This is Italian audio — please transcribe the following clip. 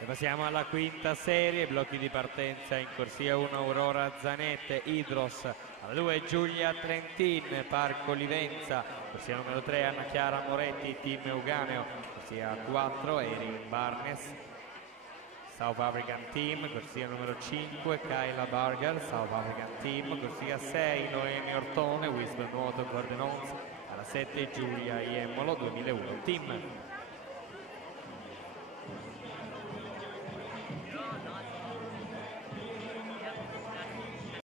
E passiamo alla quinta serie, blocchi di partenza in corsia 1 Aurora Zanette, Idros, alla 2 Giulia Trentin, Parco Livenza, corsia numero 3 Anna Chiara Moretti, Team Euganeo, corsia 4 Erin Barnes, South African Team, corsia numero 5 Kyla Barger, South African Team, corsia 6 Noemi Ortone, Wisdom Nuoto Cordenons, alla 7 Giulia Iemmolo 2001 Team.